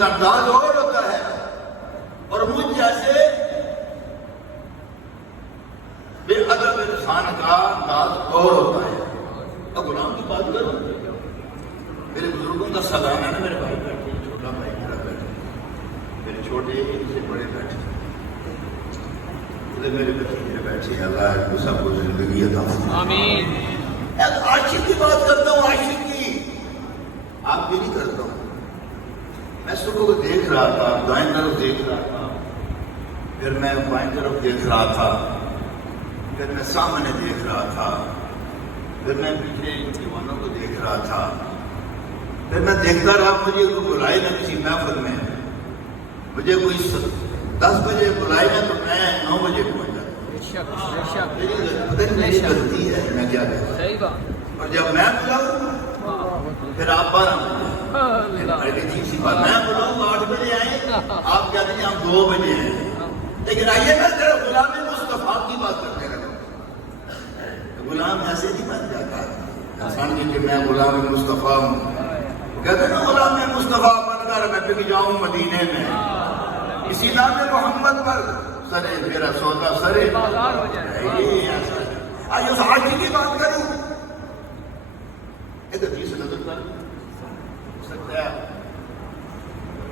کا انداز اور ہوتا ہے اور مجھ جیسے بے ادب انسان کا انداز اور ہوتا ہے. اب غلام کی بات کرو. میرے بزرگوں کا سلام ہے نا. میرے بھائی بیٹھے, چھوٹا بھائی میرا بیٹھے, میرے چھوٹے سے بڑے بیٹھے, میرے بچے بیٹھے. اللہ کو سب کو زندگی عطا فرمائے. آمین. عاشق کی بات کرتا ہوں, عاشق کی. آپ بھی نہیں کرتا ہوں. میں صبح کو دیکھ رہا تھا, دائیں طرف دیکھ رہا تھا, پھر میں بائیں طرف دیکھ رہا تھا, پھر میں سامنے دیکھ رہا تھا, پھر میں پیچھے جوانوں کو دیکھ رہا تھا, پھر میں دیکھتا رہا. مجھے کوئی بلائے نہ کسی محفل میں, مجھے کوئی 10 بجے بلائے نہ تو میں 9 بجے پہنچ جاتا. میری غلطی ہے, میں کیا کہتا ہوں. اور جب میں بلاؤں پھر آپ 12 بجے سی بات, میں بلاؤں 8 بجے آئیں, آپ کہتے ہیں ہم 2 بجے ہیں. لیکن آئیے نا ذرا غلام مصطفیٰ کی بات کرتے رہے. غلام ایسے نہیں بن جاتا انسان کہ میں غلام مصطفیٰ ہوں. کہتے ہیں نا غلام مصطفیٰ بن کر میں بک جاؤں مدینے میں, اسی نام محمد پر سرے میرا سودا سرے بازار ہو جائے. آئیے اس عاشق کی بات کروں. ایک حدیث نظر کر سکتا ہے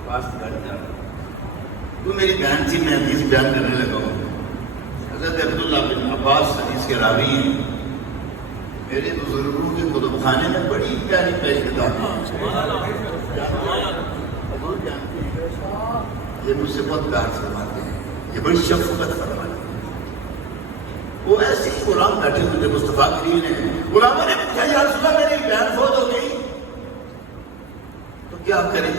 پاس کر جا. تو میری بہن تھی, میں حدیث بیان کرنے لگا ہوں. حضرت عبداللہ بن عباس حدیث کے راوی ہیں. میرے بزرگوں کے کتب خانے میں بڑی پیاری پیش کتاب یہ مجھ سے بہت پیار فرماتے ہیں, یہ بڑی شفقت فرماتے ہیں. وہ ایسے ہی غلام بیٹھے ہوئے تھے مصطفیٰ کریم نے. غلاموں نے پوچھا یا رسول اللہ میری بہن فوت ہو گئی تو کیا کریں؟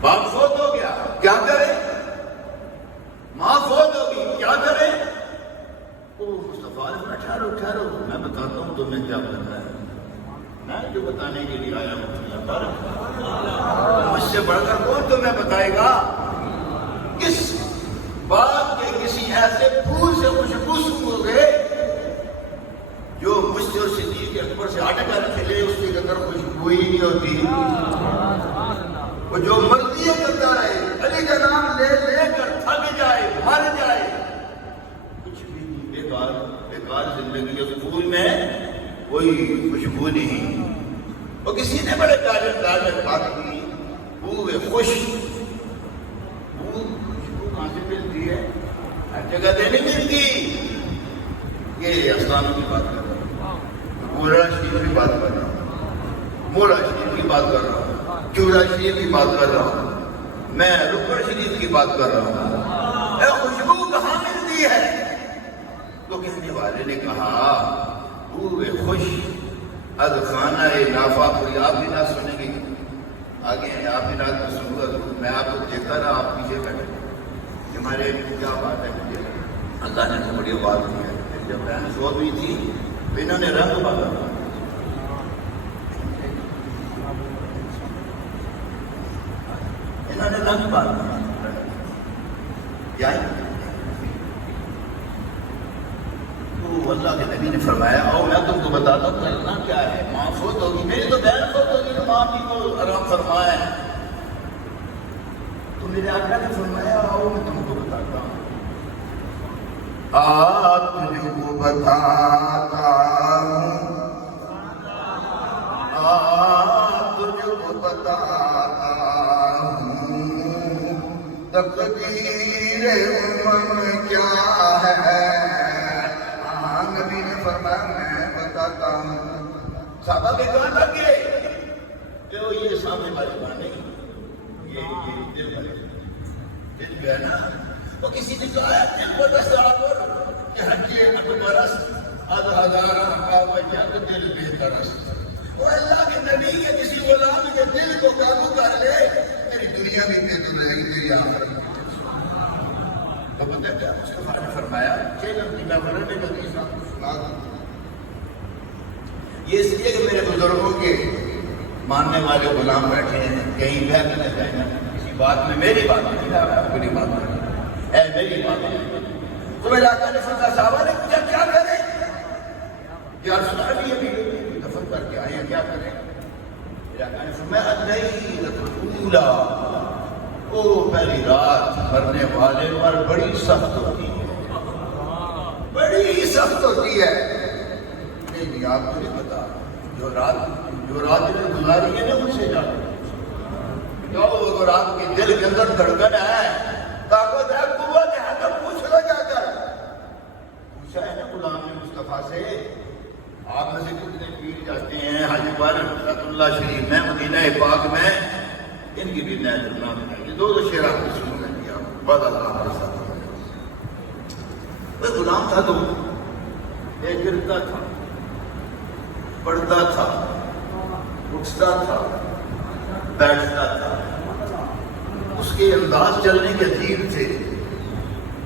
باپ فوت ہو گیا کیا کریں؟ ماں فوت ہو گئی کیا کریں؟ مصطفیٰ نے ٹھہرو ٹھہرو, میں بتاتا ہوں تمہیں کیا کرنا ہے. میں جو بتانے کے لیے آیا ہوں پر مجھ سے بڑھ کر کون تمہیں بتائے گا؟ کس باپ کے کسی ایسے پھول سے خوشبو سو گئے جو مجھ سے اور صدیق اکبر سے ہٹ کر کھلے, اس کے اندر خوشبو ہی نہیں ہوتی. وہ جو مرضی کرتا رہے, علی کا نام لے لے کر تھک جائے, مر جائے, کچھ بھی نہیں, بیکار بیکار زندگی کے پھول میں کوئی خوشبو نہیں. اور کسی نے بڑے پیارے انداز میں بات کی, بو خوش. خوشبو کہاں سے ملتی ہے؟ ہر جگہ سے نہیں ملتی. یہ اسلام کی بات کر رہا ہوں, مولا شریف کی بات کر رہا ہوں, مولا شریف کی بات کر رہا ہوں, چوڑا شریف کی بات کر رہا ہوں, میں رکن شریف کی بات کر رہا ہوں. اے خوشبو کہاں ملتی ہے؟ تو کہنے والے نے کہا بو خوش از خانہ نافع. کوئی آپ بھی نہ سنیں گے, آگے ہیں آپ بھی نہ سنوں گا. میں آپ کو دیکھتا رہا, آپ پیچھے بیٹھے کہ ہمارے کیا بات ہے. مجھے اللہ نے تو بڑی بات کی ہے. جب بہن فوت ہوئی تھی تو انہوں نے رنگ باندھا, انہوں نے رنگ باندھا. کیا تو اللہ کے نبی نے فرمایا آؤ میں تم کو بتاتا ہوں کرنا کیا ہے. ماں فوت ہوگی, میری تو بہن فوت ہوگی تو ماں بھی کو آرام فرمایا ہے. تو میرے آقا نے فرمایا آؤ میں تم کو بتاتا ہوں. تجھ کو بتاتا ہوں, تجھ کو بتاتا ہوں تقدیر امم کیا ہے. نبی نے فرمایا میں بتاتا ہوں. صحابہ کے کہاں لگے کہ وہ یہ سامنے والی بات نہیں, یہ دل والے دل جو ہے نا, وہ کسی نے کہا ہے دل کو تصور کہ ہٹیے برس از ہزارہ کا وجہ دل بہترس. وہ اللہ کے نبی کے کسی غلام کے دل کو قابو کر لے, تیری دنیا بھی بہتر رہے گی, تیری آخرت. تو بندے کیا مصطفیٰ نے فرمایا کہ میں ورنہ میں نبی سنا دوں. یہ اس لیے کہ میرے بزرگوں کے ماننے والے غلام بیٹھے ہیں, کہیں بہت نہ جائیں نا کسی بات میں. میری بات نہیں ہے, اپنی بات نہیں ہے, میری بات نہیں. تو میرے آقا نے فرمایا صحابہ نے پوچھا کیا کریں؟ یا رسول اللہ ابھی دفن کر کے آئے ہیں, کیا کریں؟ پہلی رات مرنے والے پر بڑی سخت ہوتی ہے، بڑی سخت ہوتی ہے۔ نہیں آپ کو نہیں پتا، جو رات نے گزاری ہے نا مجھ سے جا جو رات کے دل کے اندر دھڑکن ہے، طاقت ہے، قوت ہے، تو پوچھ لو جا کر۔ پوچھا ہے نا غلام نے مصطفیٰ سے، آپ میں سے کتنے پیر جاتے ہیں حج پر رحمت اللہ شریف میں مدینہ پاک میں، ان کی بھی نیت نہ بنائیے۔ دو شعر آپ کو سنوں میں دیا بڑا اللہ کے ساتھ۔ وہ غلام تھا تو ایک گرتا تھا، پڑھتا تھا، اٹھتا تھا، بیٹھتا تھا، اس کے انداز چلنے کے عجیب تھے،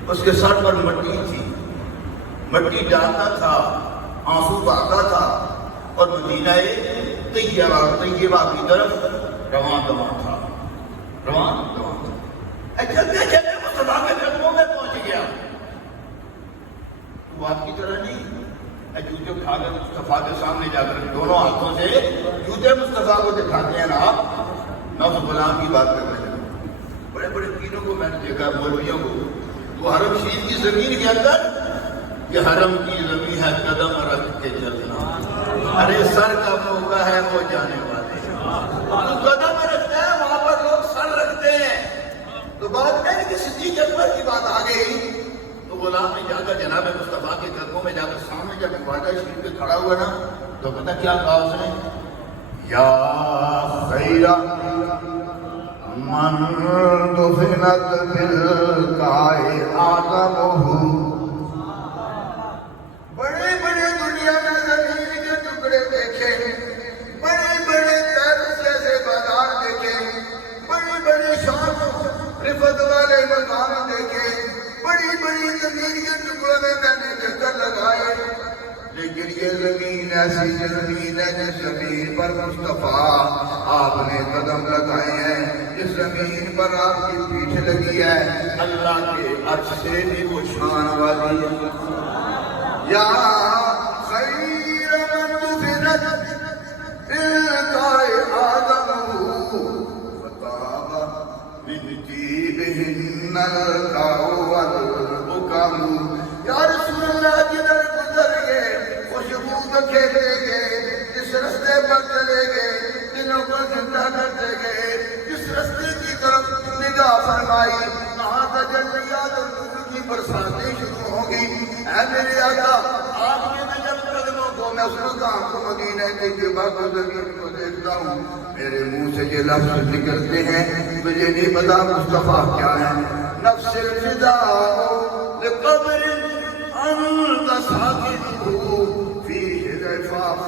اس کے سر پر مٹی تھی، مٹی ڈالتا تھا، آنسو بہاتا تھا، اور مدینہ طیبہ کی طرف رواں دواں تھا، رواں دواں تھا۔ چلتے چلتے مصطفیٰ کے قدموں میں پہنچ گیا۔ وہ آپ کی طرح نہیں جوتے اٹھا کر مصطفیٰ کے سامنے جا کر دونوں ہاتھوں سے جوتے مصطفیٰ کو دکھاتے ہیں نا آپ، نہ اس غلام کی بات کر رہے ہیں۔ بڑے بڑے پیروں کو میں نے دیکھا، مولویوں کو، وہ حرم شریف کی زمین کے اندر، یہ حرم کی زمین ہے قدم رکھ کے چلنا، ارے سر کا موقع ہے وہ جانے والے، تو قدم رکھتا ہے وہاں پر لوگ سر رکھتے ہیں۔ تو بات میں کہ صدیق اکبر کی بات آ گئی، تو غلام نے جا کر جناب مصطفیٰ کے قدموں میں جا کر سامنے جب خواجہ شریف پہ کھڑا ہوا نا، تو پتہ کیا کہا اس نے؟ یا خیر من دفنت بالقائے آدمہ، بڑے بڑے دنیا میں زمین کے ٹکڑے دیکھے، بڑے بڑے پیرس جیسے بازار دیکھے، بڑی بڑی شان رفت والے مکان دیکھے، بڑی بڑی زمین کے ٹکڑوں میں نے چکر لگائے، لیکن یہ زمین ایسی زمین ہے جس زمین پر مصطفیٰ آپ نے قدم لگائے ہیں، جس زمین پر آپ کی پیٹھ لگی ہے، اللہ کے عرش سے بھی وہ شان والی ہے۔ یا خیر من دفنت بالقائے آدمہ، فطاب من طیبہن القاء والحکم۔ یا رسول اللہ جدھر گزر گئے خوشبو بکھیرے گئے، جس رستے پر چلے گئے دلوں کو زندہ کرتے گئے، جس رستے کی طرف نگاہ فرمائی وہاں تجلیات اور نور کی برساتیں شروع ہوں گی۔ اے میرے آقا، آپ کے میں جب قدموں کو میں اس مقام کو مدینہ کی طیبہ کو زمین کو دیکھتا ہوں، میرے منہ سے یہ لفظ نکلتے ہیں، مجھے نہیں پتا مصطفیٰ کیا ہے۔ نفس الفداء لقبر انت ساکنہ، فیہ العفاف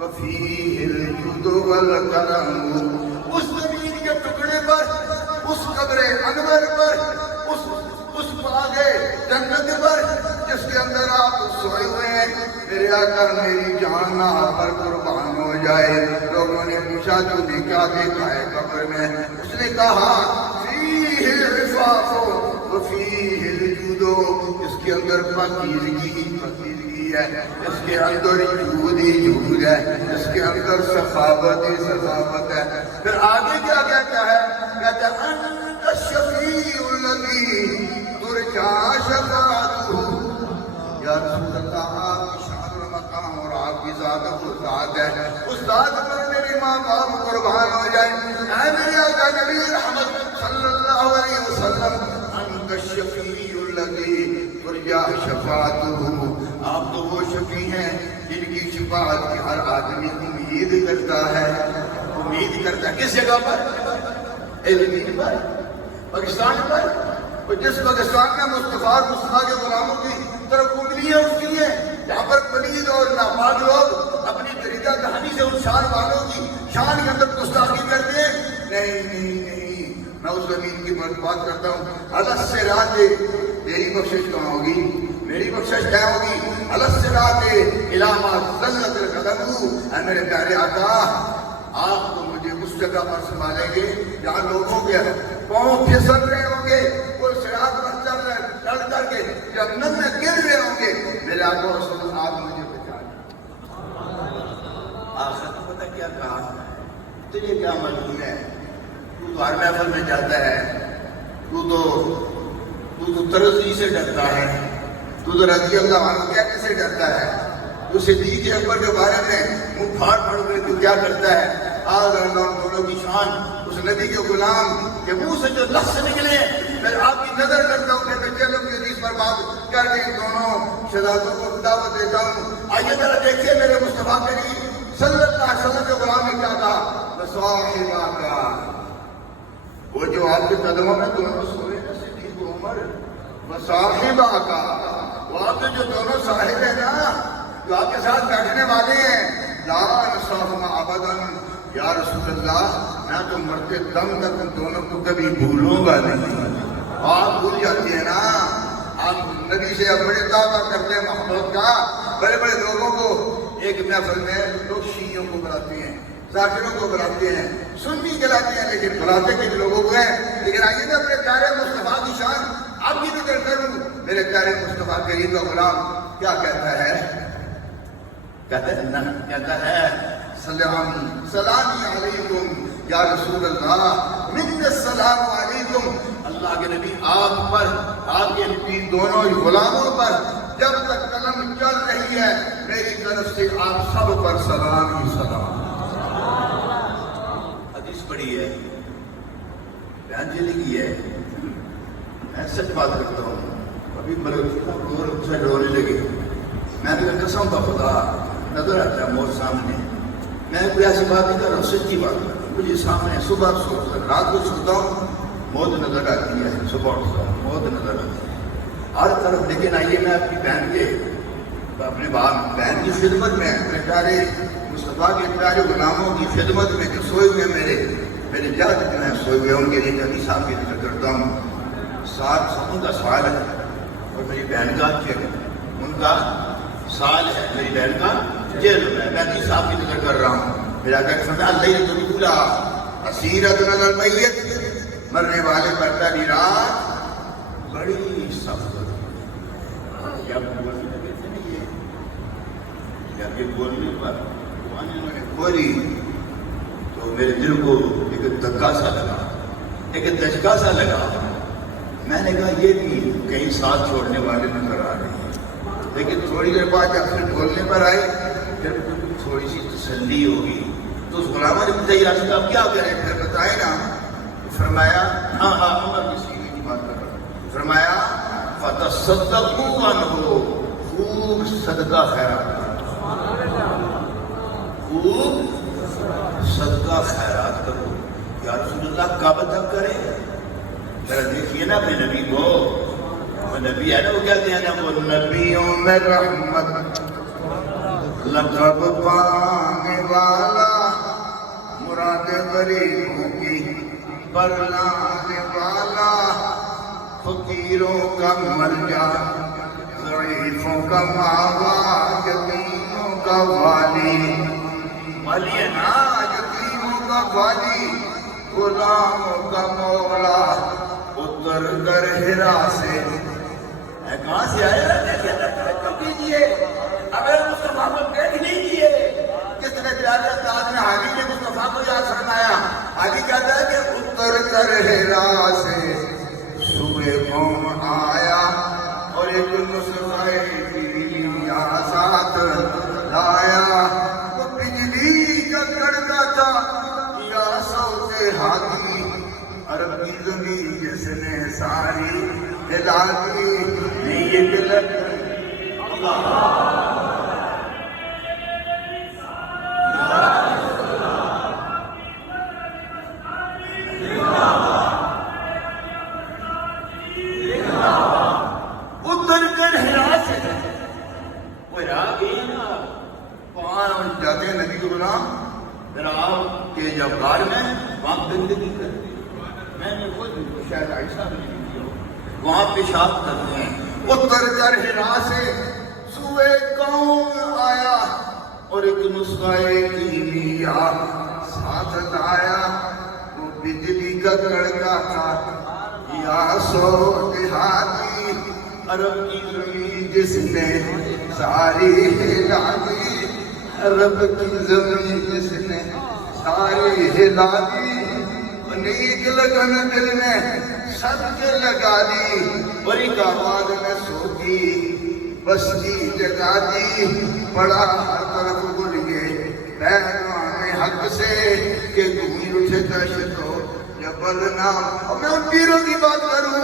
وفیہ الجود والکرم۔ اس زمین کے ٹکڑے پر، اس قبر انور پر، اس باغ جنت پر جس کے اندر آپ سوئے ہوئے ہیں، میرے آقا میری جان نہ پر قربان ہو جائے۔ لوگوں نے پوچھا تو نے کیا دیکھا ہے قبر میں؟ اس نے کہا فیہ العفاف وفیہ الجود، اس کے اندر پاکیزگی ہے، اس کے اندر جود ہی جود ہے، اس کے اندر سخاوت ہی سخاوت ہے۔ پھر آگے کیا کہتا ہے؟ کہتا ہے انت الشفیع الذی ترجا شفاعتہ۔ یا رسول اللہ، آپ کی شان و مقام اور آپ کی ذات وہ ذات ہے، اس ذات پر میری ماں باپ قربان ہو جائے۔ اے میرے آقا نبی رحمت صلی اللہ علیہ وسلم، انت الشفیع الذی ترجا شفاعتہ، آپ تو وہ شفیع ہیں جن کی شفاعت کی ہر آدمی امید کرتا ہے۔ امید کرتا ہے کس جگہ پر؟ زمین پر، پاکستان پر، اور جس پاکستان میں مصطفیٰ کے غلاموں کی طرف انگلیاں اٹھتی ہیں، جہاں پر پلید اور ناپاک لوگ اپنی طریقہ کہانی سے ان شان والوں کی شان کے اندر گستاخی کرتے ہیں۔ نہیں، میں اس زمین کی بات کرتا ہوں۔ الصراط، میری بخشش کہاں ہوگی؟ میری بخشش کیا ہوگی؟ الصراط الی ما ذلت القدم۔ اے میرے پیارے آقا، آپ تو مجھے اس جگہ پر سنبھالیں گے جہاں لوگوں کے پاؤں پھسل رہے ہوں گے، وہ صراط پر چڑھ کر کے جہنم میں گر رہے ہوں گے، میرے آقا رسول اللہ آپ مجھے بچا لیں۔ آخر میں پتہ کیا کہا؟ تجھے کیا معلوم ہے؟ تو ہر محفل میں جاتا ہے، تو ترزی سے ڈرتا ہے، تو رضی اللہ عنہ کہنے سے ڈرتا ہے، تو صدیق اکبر کے بارے میں منہ پھاڑ پھاڑ کر تو کیا کرتا ہے؟ آج اللہ دونوں کی شان اس نبی کے غلام کے منہ سے جو لفظ نکلے، میں آپ کی نظر کرتا ہوں کہ میں چلوں کی حدیث پر بات کر کے دونوں شہزادوں کو دعوت دیتا ہوں۔ آئیے ذرا دیکھیے میرے مصطفیٰ کریم صلی اللہ علیہ وسلم کے غلام نے کیا کہا؟ وصاحبہ کا، وہ جو آپ کے قدموں میں دونوں سوئے نا صدیق عمر، وصاحبہ کا، وہ آپ کے جو دونوں صاحب ہیں نا، جو آپ کے ساتھ بیٹھنے والے ہیں، لا نصاحبہ ابداً، یا رسول اللہ میں تو مرتے دم تک ان دونوں کو کبھی بھولوں گا نہیں۔ آپ بھول جاتی ہیں نا، آپ نبی سے بڑے دعویٰ کرتے ہیں محبت کا، بڑے بڑے لوگوں کو ایک محفل میں لوگ شیعوں کو بلاتے ہیں، ذاکروں کو بلاتے ہیں، سنی کہلاتے ہیں، لیکن بلاتے کن لوگوں کو ہیں؟ لیکن آئیے میں اپنے پیارے مصطفیٰ کی شان آپ کی ذکر کروں۔ میرے پیارے مصطفیٰ کریم کا غلام کیا کہتا ہے؟ کہتا ہے سلامی علیکم یا رسول اللہ، من السلام علیکم، اللہ کے نبی آپ پر، آپ کے دونوں غلاموں پر جب تک قلم چل رہی ہے میری طرف سے آپ سب پر سلام ہی سلام۔ حدیث پڑھی ہے، بیان جی لکھی ہے، میں سچ بات کرتا ہوں، ابھی دور سے رونے لگے، میں نے قسم کا خدا نظر آتا ہے موت سامنے، میں کوئی ایسی بات نہیں کر رہا ہوں، سچی بات کر رہا ہوں، مجھے سامنے صبح سوچتا ہوں، رات کو سوچتا ہوں، موت نظر آتی ہے، صبح اٹھتا ہوں موت نظر آتی ہے ہر طرف۔ لیکن آئیے میں اپنی بہن کے، اپنے بہن کی خدمت میں، اپنے پیارے مصطفیٰ کے پیارے غلاموں کی خدمت میں جو سوئے ہوئے میرے جد جو ہیں سوئے ہوئے، ان کے لیے نبی صاحب کی ذکر کرتا ہوں۔ 7 سالوں کا سوال ہے، اور میری بہن کا ان کا سال ہے، میری بہن کا جیل میں، میں نبی صاحب کی ذکر کر رہا ہوں۔ میرا کہا سمجھا لیلۃ الاولیٰ اسیرۃ علی المیت، مرنے والے پر پہلی رات بڑی سخت ہوتی ہے۔ جب بولنے لگے تھے نا جب یہ بولنے پر انہوں نے بولی تو میرے دل کو ایک دھکا سا لگا، ایک دھچکا سا لگا۔ میں نے کہا یہ بھی کہیں ساتھ چھوڑنے والے نظر آ رہے ہیں، لیکن تھوڑی دیر بعد جب پھر بولنے پر آئے پھر تھوڑی سی تسلی ہوگی، تو اس غلامہ نے پوچھا یا رسول اللہ کیا کریں؟ پھر بتائے نا، فرمایا ہاں عمر کی سینے کی بات کر رہا ہوں، فرمایا فتصدقوا عنہ، خوب صدقہ خیرات، خوب صدقہ خیرات کرو۔ یا رسول اللہ کب تک کریں؟ ذرا دیکھیے نا اپنے نبی کو، وہ نبی ہے نا، وہ کہتے ہیں نا وہ نبیوں میں رحمت لقب پانے والا، مراد غریبوں کی برلانے والا، فقیروں کا ملجا، ضعیفوں کا ماوا، یتیموں کا والی، والی ہے نا، یتیموں کا والی، غلاموں کا مولا، اتر کر ہرا سے، کہاں سے آئے رہتے کیجیے، اگر مصطفیٰ کو دیکھ لیجیے، کتنے پیارے انداز میں حالی نے مصطفیٰ کو یاد فرمایا۔ حالی کہتا ہے کہ اتر کر ہرا سے صبح قوم آیا، اور ایک نسخہ دنیا ساتھ لایا، وہ بجلی کا کڑکا تھا یا صوت ہاتھی، عرب کی زمین جس نے ساری ہلا دی، نیک لگ اتر کر ہرا سے، وہ ہرا گئی نا، وہاں جاتے ہیں نبی کے غلام، پھر آپ کے جب غار میں وہاں گندگی کرتے ہیں، میں نے خود شاید عائشہ بھی نہیں ہو، وہاں پیشاب کرتے ہیں۔ اتر کر ہرا سے سوئے قوم آیا، اور ایک نسخہ کیمیا ساتھ لایا، وہ بجلی کا کڑکا تھا یا صوت ہاتھی، عرب کی زمین جس نے ساری ہلا دی، عرب کی زمین جس نے ساری ہلا دی، نیک لگن دل میں سب کے لگا دی، بڑی کا بعد میں سوتی بستی جگا دی، بڑا ہر طرف گل گئے پیغام حق سے کہ دھوم اٹھے دہشت ہو جبل نام۔ اور میں ان پیروں کی بات کروں،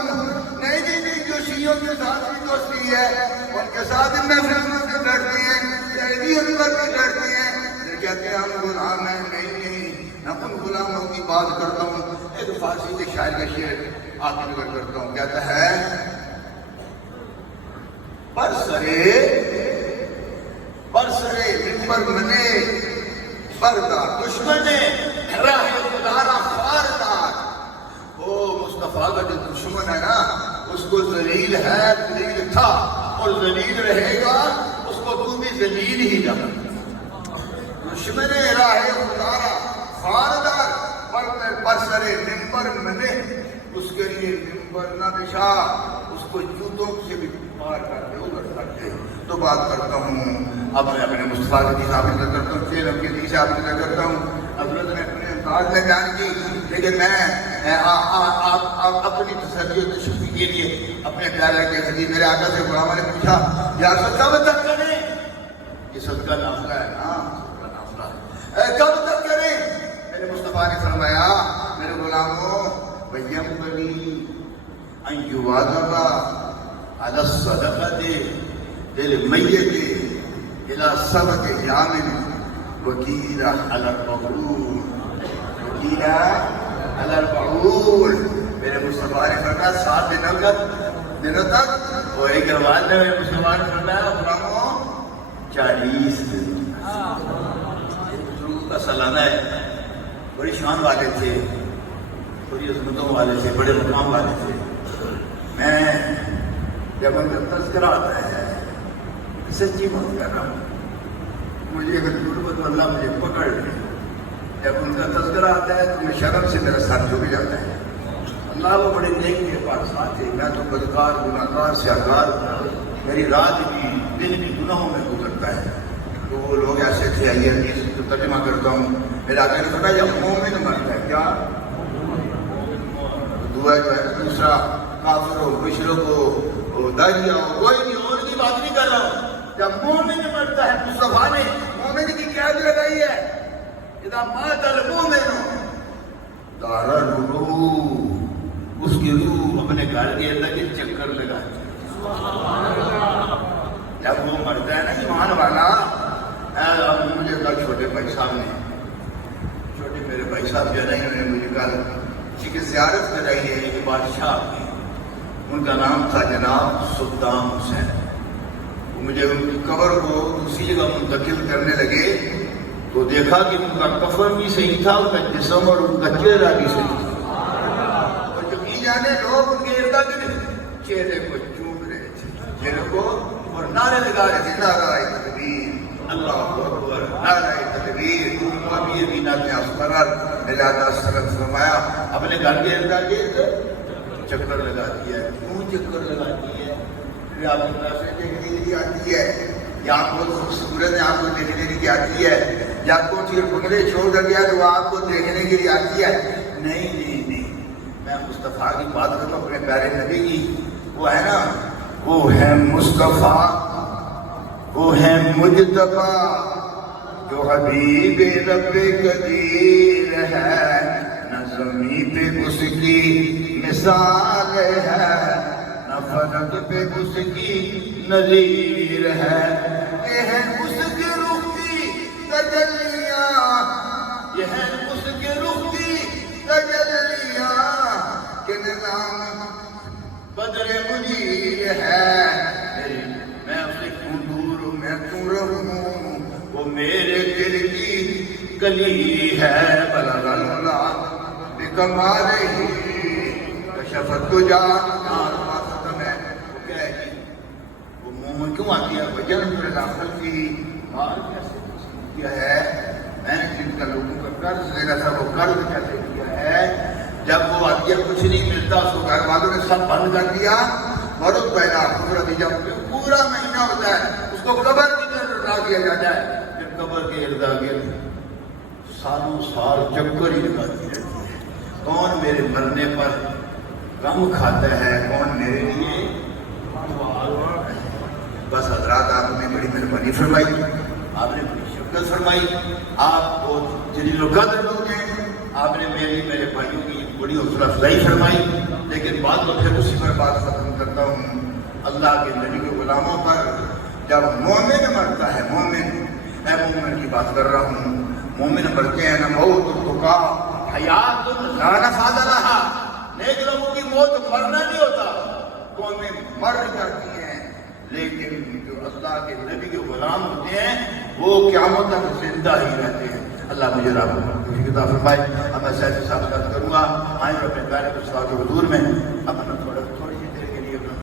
نہیں جی نہیں، جو شیعوں کے ساتھ بھی دوستی ہے، ان کے ساتھ محفلوں میں بیٹھتے ہیں، تیری ان پر بھی بیٹھتے ہیں، پھر کہتے ہیں ہم غلام ہیں۔ نہیں نہیں، میں ان غلاموں کی بات کرتا ہوں۔ ایک فارسی کے شاعر کا شعر آپ کو کرتا ہوں، کہتا ہے برسرے ممبر منے بردار دشمنے راہ خدارا خاردار۔ وہ مصطفیٰ کا جو دشمن ہے نا، اس کو ذلیل ہے، ذلیل تھا اور ذلیل رہے گا، اس کو تو بھی ذلیل ہی جانا۔ دشمن راہ خدارا خاردار، برسرے ممبر منے، اس کے لیے ممبر نہ بچھا، اس کو جوتوں سے بھی پار کرتے ادھر کرتے۔ تو بات کرتا ہوں اب میں اپنے مصطفیٰ کی حافظ کرتا ہوں، فیلم کے نیچے حافظ کرتا ہوں۔ حضرت نے اپنے انداز میں بیان کی، لیکن میں اپنی تسلی و تشفی کے لیے اپنے پیارے کے حدیث میرے آقا سے غلاموں نے پوچھا، یا صدقہ کب تک کریں؟ یہ صدقہ نافلہ ہے نا، صدقہ نافلہ ہے، کب تک کریں؟ میرے مصطفیٰ نے فرمایا، میرے غلاموں وَيَنبَغِي أَن يُوَاظَبَ عَلَى الصَّدَقَةِ للمیت الى سبق جامن وکیل علی البعول، وکیل علی البعول۔ میرے مصطفیٰ نے فرمایا 7 دنوں تک، اور ایک روایت میں میرے مصطفیٰ نے فرمایا غلاموں 40 دن کا سالانہ ہے۔ بڑی شان والے تھے، بڑی عظمتوں والے تھے، بڑے مقام والے تھے۔ میں جب ان کا تذکرہ آتا ہے، سچی بات کر رہا ہوں، مجھے اگر جھوٹ بولوں اللہ مجھے پکڑ لے۔ جب ان کا تذکرہ آتا ہے تو میں شرم سے میرا سر جھک جاتا ہے۔ اللہ وہ بڑے نیک کے پاس آتے، میں تو بدکار گناہگار سیاہکار، میری رات بھی دن بھی گناہوں میں گزرتا ہے۔ تو وہ لوگ ایسے تھے، آئیے حدیث کو ترجمہ کرتا ہوں۔ میرے آقا نے فرمایا جب مومن مرتا ہے، کیا دعا جو ہے دوسرا کافر ہو، مشرک ہو، داعیہ ہو، کوئی نہیں، اور کی بات نہیں کر رہا ہوں۔ جب مومن مرتا ہے، مصطفیٰ نے مومن کی قید لگائی ہے، اذا مات المؤمن دار الروح، اس کی روح اپنے گھر کے اندر کے چکر لگاتی ہے۔ جب وہ مرتا ہے نا ایمان والا، اب مجھے کل چھوٹے بھائی صاحب نے، چھوٹے میرے بھائی صاحب جو ہے نا، انہوں نے مجھے کل کسی کی زیارت کرائی ہے، ایک بادشاہ کی، ان کا نام تھا جناب سلطان حسین۔ مجھے ان کی قبر کو دوسری جگہ منتقل کرنے لگے تو دیکھا کہ ان کا کفن بھی صحیح تھا، ان کا جسم اور ان کا چہرہ بھی صحیح تھا، اور یقین جانے لوگ ان کے ارد گرد چہرے کو چوم رہے تھے، چہرے کو، اور نعرے لگا رہے تھے، نعرہ تکبیر، اللہ اکبر، نعرہ تکبیر۔ ابھی ابھی نعت اسقر میرے آقا صلی اللہ علیہ وسلم فرمایا، اپنے گھر کے ارد گرد چکر لگاتی ہے۔ کیوں چکر لگاتی ہے؟ آپ کو سے دیکھنے کے لیے آتی ہے، یا آپ کو خوبصورت ہے آپ کو دیکھنے کے لیے آتی ہے، یا آپ کو بنگلے چھوڑ کر گیا تو آپ کو دیکھنے کے لیے آتی ہے؟ نہیں نہیں نہیں، میں مصطفیٰ کی بات کرتا ہوں، اپنے پیارے نبی کی۔ وہ ہے نا، وہ ہے مصطفیٰ، وہ ہے مجتبیٰ، جو حبیب رب قدیر ہے، نہ زمین پہ اس کی مثال ہے، فلک پہ اس کی نظیر ہے۔ یہ ہے اس کے رخ کی تجلیاں، یہ ہے اس کے رخ کی تجلیاں، کہ نظام بدر منیر ہے۔ میں اسے کیوں دور میں کیوں رہوں، وہ میرے دل کی گلی ہے۔ بلغ اللہ بکمالہ کشفت تجا، کیوں آتی ہے؟ وجن پر کی مال کیسے کیا ہے؟ میں نے جن کا لوگوں کا قرض لینا تھا وہ قرض کیسے کیا ہے؟ جب وہ آتی ہے کچھ نہیں ملتا، اس کو گھر والوں نے سب بند کر دیا، مرد پیدا خبرت جب پورا مہینہ ہوتا ہے اس کو قبر کی طرف اٹھا دیا جاتا ہے، پھر قبر کے ارد گرد سالوں سال چکر ہی لگاتی رہتی ہے، کون میرے مرنے پر غم کھاتا ہے، کون میرے لیے بس حضرات آپ نے بڑی مہربانی فرمائی، آپ نے بڑی شفقت فرمائی، آپ کو جلیل القدر لوگ ہیں، آپ نے میرے بھائیوں کی بڑی حوصلہ افزائی فرمائی، لیکن بات تو پھر اسی پر بات ختم کرتا ہوں۔ اللہ کے نبی کے غلاموں پر جب مومن مرتا ہے، مومن، میں مومن کی بات کر رہا ہوں، مومن مرتے ہیں نا، موت التقا حیات لا نفاد لہا، نیک لوگوں کی موت مرنا نہیں ہوتا، قومیں مر جاتی ہیں، لیکن جو اللہ کے نبی کے غلام ہوتے ہیں وہ قیامت تک زندہ ہی رہتے ہیں۔ اللہ مجھے توفیق عطا فرمائے۔ اب میں سیف صاحب بات کروں گا، آئیں اور اپنے پیارے استاد حضور میں اپنا